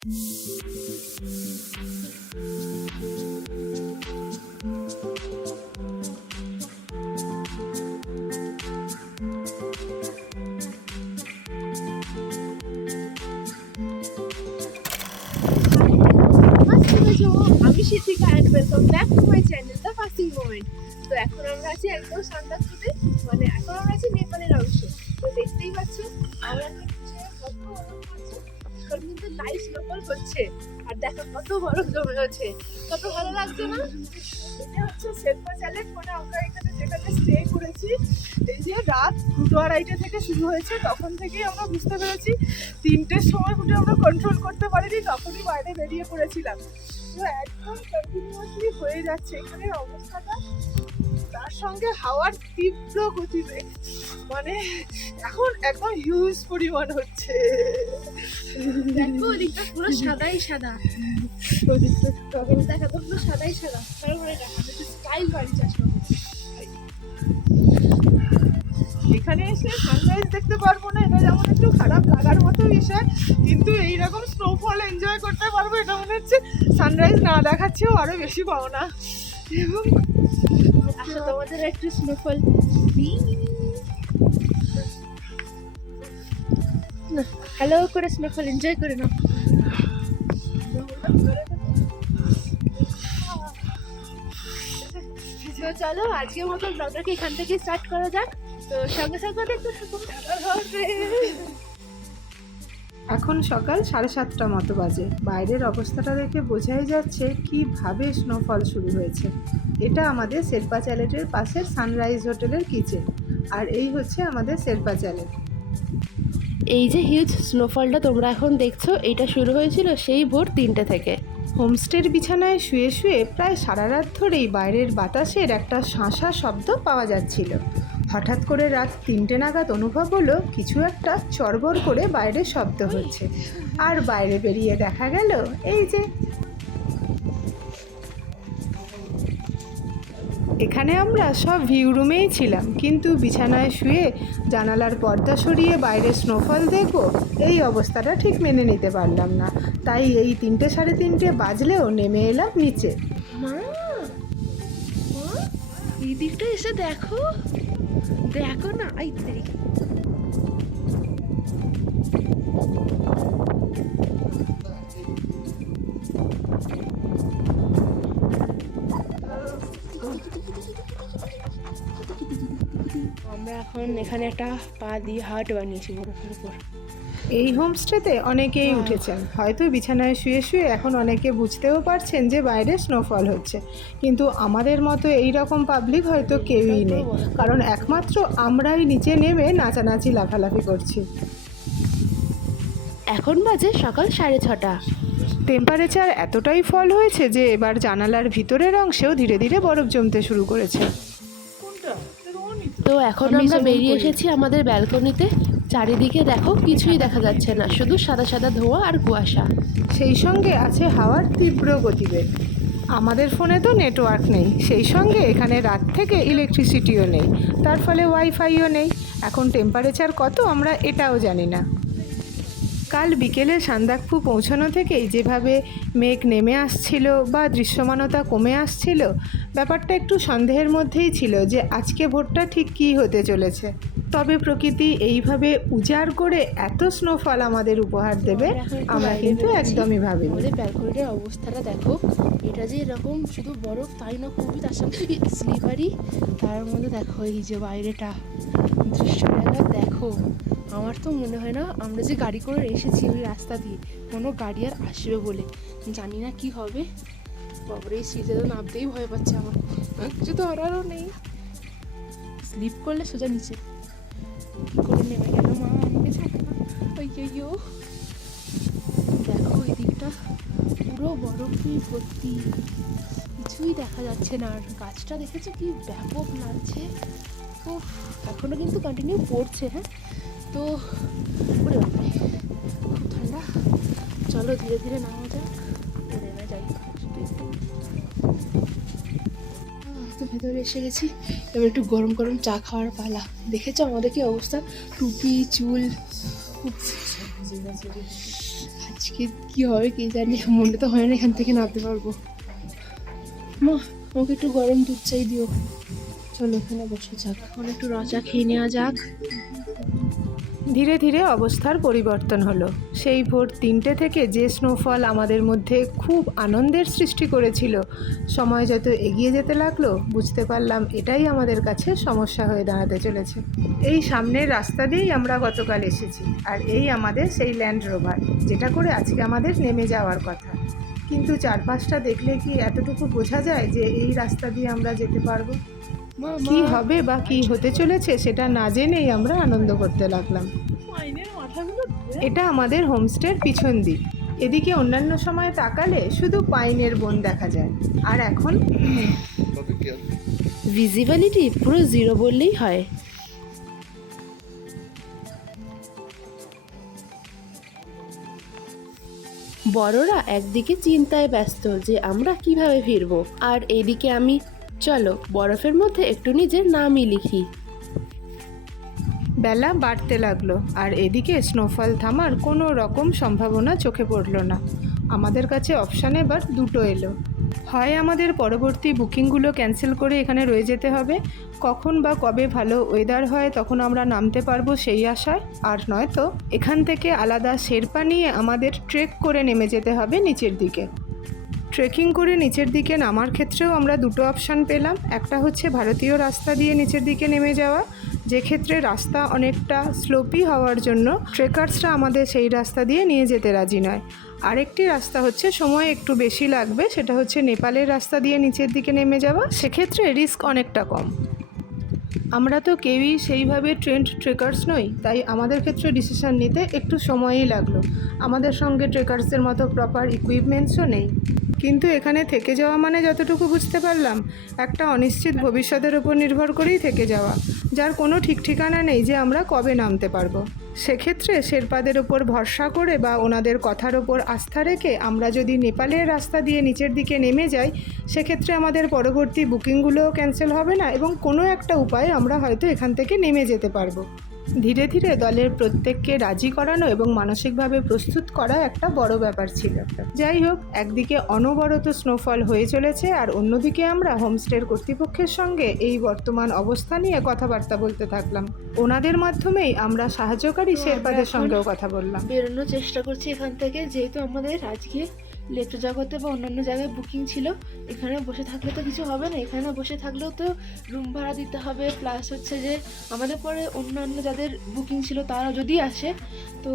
আমি শিক্ষিকা and welcome back to my channel the moment তো এখন আমরা আছি একদম সান্দাকপুরে মানে এখন আমরা আছি নেপালের অংশে। স্নোফল হচ্ছে, আর দেখো কত বরফ জমে আছে কত ভালো লাগছে না? এটা হচ্ছে শেরপা চ্যালেঞ্জ মানে আমরা এখানে যেখানে স্টে করেছি, এই যে রাত দুটো আড়াইটে থেকে শুরু হয়েছে, তখন থেকেই আমরা বুঝতে পেরেছি, তিনটের সময় উঠে আমরা কন্ট্রোল করতে পারিনি, তখনই বাইরে বেরিয়ে পড়েছিলাম। তো একদম কন্টিনিউয়াসলি হয়ে যাচ্ছে এখানে অবস্থাটা। তার সঙ্গে হাওয়ার তীব্র গতিবেগ মানে এখন একদম হিউজ পরিমাণ হচ্ছে। দেখো ওদিকটা পুরো সাদাই সাদা। ওদিকটা দেখা তো পুরো সাদাই সাদা। করে দেখা স্টাইল বাড়ি চাষ এখানে এসে সানরাইজ দেখতে পারব না এটা যেমন একটু খারাপ লাগার মতো বিষয় কিন্তু এইরকম স্নোফল এনজয় করতে পারব এটা মনে হচ্ছে সানরাইজ না দেখাচ্ছেও আরও বেশি পাওনা। এবং তোমাদের একটু স্নোফল হ্যালো করে স্নোফল এনজয় করে নাও। চলো, আজকের মতো ব্লগটাকে এখান থেকে স্টার্ট করা যাক? তো সঙ্গে সঙ্গে একটু শুধু এখন সকাল সাড়ে সাতটা মতো বাজে। বাইরের অবস্থাটা দেখে বোঝাই যাচ্ছে কীভাবে স্নোফল শুরু হয়েছে। এটা আমাদের শেরপা চ্যালেটের পাশের সানরাইজ হোটেলের কিচেন আর এই হচ্ছে আমাদের শেরপা চ্যালেট এই যে হিউজ স্নোফলটা তোমরা এখন দেখছ এটা শুরু হয়েছিল সেই ভোর তিনটে থেকে। হোমস্টের বিছানায় শুয়ে শুয়ে প্রায় সারা রাত ধরেই বাইরের বাতাসের একটা শাঁসা শব্দ পাওয়া যাচ্ছিল। হঠাৎ করে রাত তিনটে নাগাদ অনুভব হলো কিছু একটা চড়বড় করে বাইরে শব্দ হচ্ছে। আর বাইরে বেরিয়ে দেখা গেল, এই যে। এখানে আমরা সব ভিউ রুমেই ছিলাম, কিন্তু বিছানায় শুয়ে জানালার পর্দা সরিয়ে বাইরে স্নোফল দেখব, এই অবস্থাটা ঠিক মেনে নিতে পারলাম না। তাই এই তিনটে সাড়ে তিনটে বাজলেও নেমে এলাম নিচে। এই দিকটা এসে দেখো। দেখো না এই তারিখ আমরা এখন এখানে একটা পা দিয়ে হাট বানিয়েছি। উপর এই হোমস্টেতে অনেকেই উঠেছেন। হয়তো বিছানায় শুয়ে শুয়ে এখন অনেকে বুঝতেও পারছেন যে বাইরে স্নোফল হচ্ছে। কিন্তু আমাদের মতো এই রকম পাবলিক হয়তো কেউই নেই। কারণ একমাত্র আমরাই নিচে নেমে নাচানাচি লাফালাফি করছি। এখন বাজে সকাল সাড়ে ছটা। টেম্পারেচার এতটাই ফল হয়েছে যে এবার জানালার ভিতরের অংশেও ধীরে ধীরে বরফ জমতে শুরু করেছে। তো এখন আমরা বেরিয়ে এসেছি আমাদের ব্যালকনিতে চারিদিকে দেখো কিছুই দেখা যাচ্ছে না, শুধু সাদা সাদা ধোঁয়া আর কুয়াশা। সেই সঙ্গে আছে হাওয়ার তীব্র গতিবেগ। আমাদের ফোনে তো নেটওয়ার্ক নেই, সেই সঙ্গে এখানে রাত থেকে ইলেকট্রিসিটিও নেই, তার ফলে ওয়াইফাইও নেই। এখন টেম্পারেচার কত আমরা এটাও জানি না। কাল বিকেলে সান্দাকফু পৌঁছানো থেকেই যেভাবে মেঘ নেমে আসছিল বা দৃশ্যমানতা কমে আসছিল ব্যাপারটা একটু সন্দেহের মধ্যেই ছিল যে আজকে ভোটটা ঠিক কী হতে চলেছে। তবে প্রকৃতি এইভাবে উজাড় করে এত স্নোফল আমাদের উপহার দেবে আমরা কিন্তু একদমই ভাবিনি। আমাদের ব্যালকনিটার অবস্থাটা দেখো এটা যে এরকম শুধু বরফ তাই না খুবই? তার সঙ্গে স্লিপারি তার মধ্যে দেখো এই যে বাইরেটা দৃশ্যটা দেখো। আমার তো মনে হয় না আমরা যে গাড়ি করে এসেছি ওই রাস্তা দিয়ে কোনো গাড়ি আর আসবে বলে। জানি না কি হবে। বাবরে এই সিটে তো নামতেই ভয় পাচ্ছে আমার। কিছু ধরারও নেই। স্লিপ করলে সোজা নিচে। করে নেমে গেল মা? আমাকে ছাড়ে না। অയ്യോ দেখো এই দিকটা। পুরো বরফে ভর্তি। কিছুই দেখা যাচ্ছে না। আর গাছটা দেখেছ কি ব্যাপক লাগছে ও এখনও কিন্তু কন্টিনিউ পড়ছে হ্যাঁ? তো বাপরে, খুব ঠান্ডা। চলো ধীরে ধীরে নামা যাক। তো ভেতরে এসে গেছি। এবার একটু গরম গরম চা খাওয়ার পালা। দেখেছ আমাদের কি অবস্থা? টুপি, চুল। আজকে কী হবে কে জানি? মনে তো হয় না এখান থেকে নামতে পারব। মা, আমাকে একটু গরম দুধ চাই দিও। চলো এখানে বসে যাক এখন একটু রচা খেয়ে নেওয়া যাক। ধীরে ধীরে অবস্থার পরিবর্তন হলো। সেই ভোর তিনটে থেকে যে স্নোফল আমাদের মধ্যে খুব আনন্দের সৃষ্টি করেছিল, সময় যত এগিয়ে যেতে লাগল, বুঝতে পারলাম এটাই আমাদের কাছে সমস্যা হয়ে দাঁড়াতে চলেছে। এই সামনের রাস্তা দিয়েই আমরা গতকাল এসেছি, আর এই আমাদের সেই ল্যান্ড রোভার যেটা করে আজকে আমাদের নেমে যাওয়ার কথা। কিন্তু চারপাশটা দেখলে কি এতটুকু বোঝা যায় যে এই রাস্তা দিয়ে আমরা যেতে পারব? কি হবে বা কি হতে চলেছে সেটা না জেনেই আমরা আনন্দ করতে লাগলাম। এটা আমাদের হোমস্টের পিছন দিক। এদিকে অন্যান্য সময় তাকালে শুধু পাইনের বন দেখা যায়। আর এখন ভিজিবিলিটি পুরো জিরো বললেই হয়। বড়রা একদিকে চিন্তায় ব্যস্ত যে আমরা কীভাবে ফিরবো আর এদিকে আমি চলো বরফের মধ্যে একটু নিজের নামই লিখি। বেলা বাড়তে লাগল, আর এদিকে স্নোফল থামার কোনো রকম সম্ভাবনা চোখে পড়ল না। আমাদের কাছে অপশান এবার দুটো এলো। হয় আমাদের পরবর্তী বুকিংগুলো ক্যান্সেল করে এখানে রয়ে যেতে হবে, কখন বা কবে ভালো ওয়েদার হয় তখন আমরা নামতে পারব সেই আশায়, আর নয়তো এখান থেকে আলাদা শেরপা নিয়ে আমাদের ট্রেক করে নেমে যেতে হবে নিচের দিকে। ট্রেকিং করে নিচের দিকে নামার ক্ষেত্রেও আমরা দুটো অপশান পেলাম। একটা হচ্ছে ভারতীয় রাস্তা দিয়ে নিচের দিকে নেমে যাওয়া, যে ক্ষেত্রে রাস্তা অনেকটা স্লোপি হওয়ার জন্য ট্রেকার্সরা আমাদের সেই রাস্তা দিয়ে নিয়ে যেতে রাজি নয়। আরেকটি রাস্তা হচ্ছে, সময় একটু বেশি লাগবে, সেটা হচ্ছে নেপালের রাস্তা দিয়ে নিচের দিকে নেমে যাওয়া। সেক্ষেত্রে রিস্ক অনেকটা কম। আমরা তো কেউই সেইভাবে ট্রেন্ড ট্রেকার্স নই, তাই আমাদের ক্ষেত্রে ডিসিশন নিতে একটু সময়ই লাগল। আমাদের সঙ্গে ট্রেকার্সের মতো প্রপার ইকুইপমেন্টসও নেই। কিন্তু এখানে থেকে যাওয়া মানে যতটুকু বুঝতে পারলাম, একটা অনিশ্চিত ভবিষ্যতের উপর নির্ভর করেই থেকে যাওয়া। যার কোনো ঠিক ঠিকানা নেই যে আমরা কবে নামতে পারব। সেক্ষেত্রে শেরপাদের ওপর ভরসা করে বা ওনাদের কথার ওপর আস্থা রেখে আমরা যদি নেপালের রাস্তা দিয়ে নিচের দিকে নেমে যাই, সেক্ষেত্রে আমাদের পরবর্তী বুকিংগুলোও ক্যান্সেল হবে না এবং কোনো একটা উপায়ে আমরা হয়তো এখান থেকে নেমে যেতে পারব। ধীরে ধীরে দলের প্রত্যেককে রাজি করানো এবং মানসিকভাবে প্রস্তুত করা একটা বড় ব্যাপার ছিল। যাই হোক একদিকে অনবরত স্নোফল হয়ে চলেছে আর অন্যদিকে আমরা হোমস্টের কর্তৃপক্ষের সঙ্গে এই বর্তমান অবস্থা নিয়ে কথাবার্তা বলতে থাকলাম। ওনাদের মাধ্যমেই আমরা সাহায্যকারী শেরপাদের সঙ্গেও কথা বললাম। বেরোনোর চেষ্টা করছি এখান থেকে যেহেতু আমাদের আজকে লেপ্ট জগতে বা অন্যান্য জায়গায় বুকিং ছিল এখানে বসে থাকলে তো কিছু হবে না এখানে বসে থাকলেও তো রুম ভাড়া দিতে হবে প্লাস হচ্ছে যে আমাদের পরে অন্যান্য যাদের বুকিং ছিল তারা যদি আসে, তো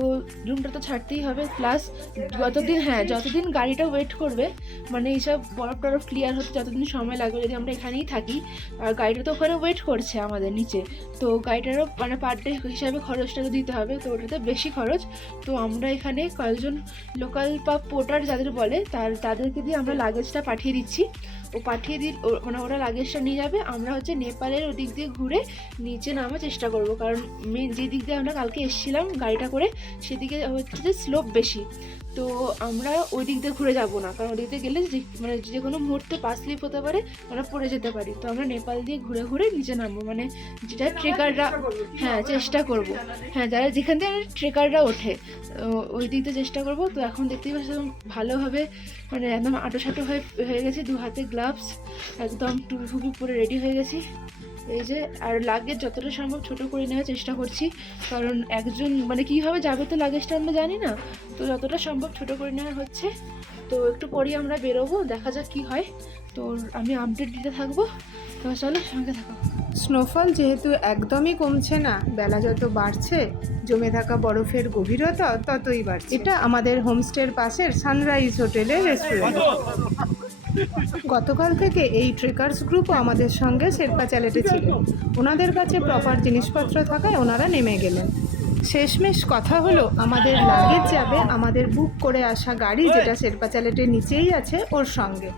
রুমটা তো ছাড়তেই হবে প্লাস যতদিন হ্যাঁ যতদিন গাড়িটা ওয়েট করবে মানে এইসব বরফ টরফ ক্লিয়ার হতে যতদিন সময় লাগবে, যদি আমরা এখানেই থাকি, আর গাড়িটা তো ওখানে ওয়েট করছে আমাদের নিচে, তো গাড়িটারও মানে পার ডে হিসাবে খরচটা তো দিতে হবে, তো ওটাতে বেশি খরচ, তো আমরা এখানে কয়েকজন লোকাল বা পোর্টার যাদের বলে তার তাদেরকে দিয়ে আমরা লাগেজটা পাঠিয়ে দিচ্ছি। ও পাঠিয়ে ও- মানে ওরা লাগেজটা নিয়ে যাবে। আমরা হচ্ছে নেপালের ওদিক দিয়ে ঘুরে নিচে নামার চেষ্টা করব। কারণ মেন যে দিক দিয়ে আমরা কালকে এসেছিলাম গাড়িটা করে সেদিকে হচ্ছে যে স্লোপ বেশি। তো আমরা ওই দিক দিয়ে ঘুরে যাব না। কারণ ওদিক দিয়ে গেলে যে মানে যে কোনো মুহূর্তে পা স্লিপ হতে পারে আমরা পড়ে যেতে পারি। তো আমরা নেপাল দিয়ে ঘুরে ঘুরে নিচে নামবো। মানে যেটা ট্রেকাররা হ্যাঁ চেষ্টা করব। হ্যাঁ যারা যেখান থেকে ট্রেকাররা ওঠে ওই দিক দিয়ে চেষ্টা করব। তো এখন দেখতেই পাচ্ছি ভালোভাবে মানে একদম আটো সাটো হয়ে হয়ে গেছি দু হাতে গ্লাভস একদম টুপি ফুপি পরে রেডি হয়ে গেছি। এই যে আর লাগেজ যতটা সম্ভব ছোট করে নেওয়ার চেষ্টা করছি। কারণ একজন মানে কীভাবে যাবে তো লাগেজটা আমরা জানি না। তো যতটা সম্ভব ছোট করে নেওয়া হচ্ছে। তো একটু পরেই আমরা বেরোবো দেখা যাক কী হয়। তো আমি আপডেট দিতে থাকব। তো চলো সঙ্গে থাকো। স্নোফল যেহেতু একদমই কমছে না বেলা যত বাড়ছে জমে থাকা বরফের গভীরতা ততই বাড়ছে। এটা আমাদের হোমস্টের পাশের সানরাইজ হোটেলের রেস্টুরেন্ট গতকাল থেকে এই ট্রেকার্স গ্রুপও আমাদের সঙ্গে শেরপা চ্যালেটে ছিল। ওনাদের কাছে প্রপার জিনিসপত্র থাকায় ওনারা নেমে গেলেন। শেষমেশ কথা হলো আমাদের লাগেজ যাবে আমাদের বুক করে আসা গাড়ি যেটা শেরপা চ্যালেটের নিচেই আছে ওর সঙ্গে।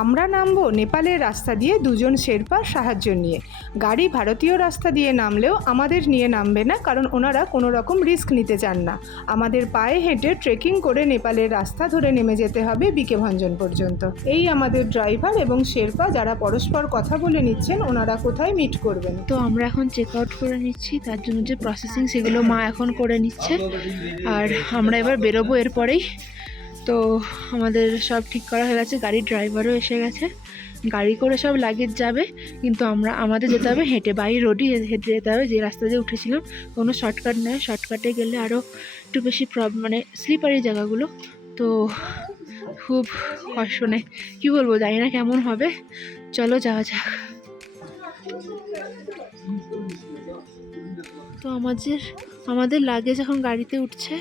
আমরা নামবো নেপালের রাস্তা দিয়ে দুজন শেরপার সাহায্য নিয়ে। গাড়ি ভারতীয় রাস্তা দিয়ে নামলেও আমাদের নিয়ে নামবে না, কারণ ওনারা কোনো রকম রিস্ক নিতে চান না। আমাদের পায়ে হেঁটে ট্রেকিং করে নেপালের রাস্তা ধরে নেমে যেতে হবে বিকে ভঞ্জন পর্যন্ত। এই আমাদের ড্রাইভার এবং শেরপা যারা পরস্পর কথা বলে নিচ্ছেন, ওনারা কোথায় মিট করবেন? তো আমরা এখন চেক আউট করে নিচ্ছি, তার জন্য যে প্রসেসিং সেগুলো মা এখন করে নিচ্ছে। আর আমরা এবার বেরোবো এরপরেই। তো আমাদের সব ঠিক করা হয়ে গেছে, গাড়ির ড্রাইভারও এসে গেছে। গাড়ি করে সব লাগেজ যাবে, কিন্তু আমরা, আমাদের যেতে হবে হেঁটে বাই রোডই হেঁটে যেতে হবে, যে রাস্তা দিয়ে উঠেছিলাম, কোনো শর্টকাট নয় শর্টকাটে গেলে আরও একটু বেশি প্রব মানে স্লিপারি জায়গাগুলো। তো খুব কষ্ট মানে কী বলব, জানি না কেমন হবে। চলো যাওয়া যাক। তো আমাদের আমাদের লাগেজ এখন গাড়িতে উঠছে।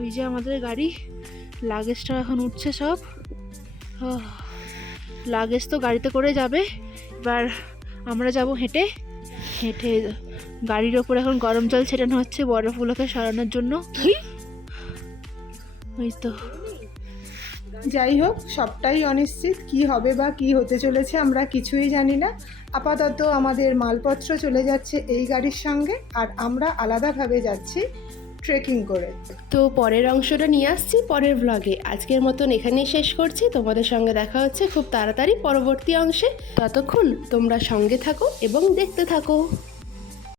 ওই যে আমাদের গাড়ি লাগেজটা এখন উঠছে সব। লাগেজ তো গাড়িতে করে যাবে। এবার আমরা যাব হেঁটে। হেঁটে গাড়ির ওপর এখন গরম জল ছেটানো হচ্ছে বরফগুলোকে সরানোর জন্য। ওই তো যাই হোক সবটাই অনিশ্চিত। কি হবে বা কি হতে চলেছে আমরা কিছুই জানি না। আপাতত আমাদের মালপত্র চলে যাচ্ছে এই গাড়ির সঙ্গে। আর আমরা আলাদাভাবে যাচ্ছি ট্রেকিং করে। তো পরের অংশটা নিয়ে আসছি পরের ব্লগে আজকের মতন এখানেই শেষ করছি। তোমাদের সঙ্গে দেখা হচ্ছে খুব তাড়াতাড়ি পরবর্তী অংশে। ততক্ষণ তোমরা সঙ্গে থাকো এবং দেখতে থাকো।